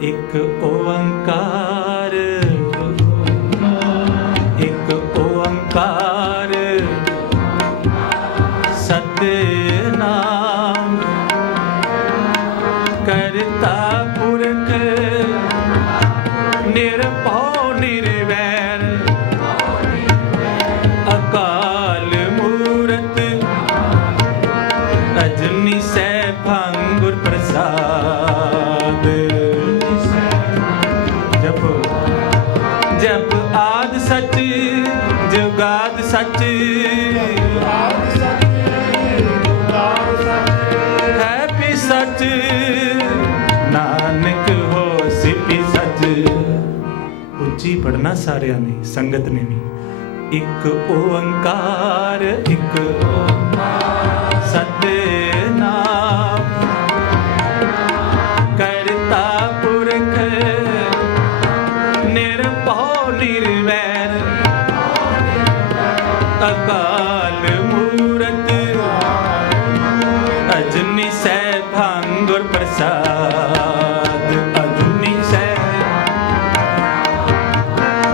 ਇੱਕ ਓੰਕਾਰ। ਇੱਕ ਓੰਕਾਰ। ਸਤਿਨਾਮ ਕਰਤਾ ਪੁਰਖ, ਨਿਰਭਉ ਨਿਰਵੈਰ। ਅਕਾਲ ਮੂਰਤ, ਅਜਨੀ ਸੈ ਗੁਰ ਪ੍ਰਸਾਦ ਜੁਗਾਦ ਸੱਚ। ਹੈ ਵੀ ਸੱਚ। ਨਾਨਕ ਹੋ ਸਿਪੀ ਸੱਚ। ਉੱਚੀ ਪੜਨਾ ਸਾਰਿਆਂ ਨੇ, ਸੰਗਤ ਨੇ ਵੀ। ਇੱਕ ਓੰਕਾਰ ਇੱਕ ਓੰਕਾਰ। ਸਤਿਨਾਮ ਅਕਾਲ ਮੂਰਤ। ਅਜਨੀ ਸੈ ਗੁਰ ਪ੍ਰਸਾਦ। ਅਜਨੀ ਸੈ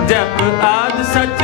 ਜਪ ਆਦ ਸੱਚ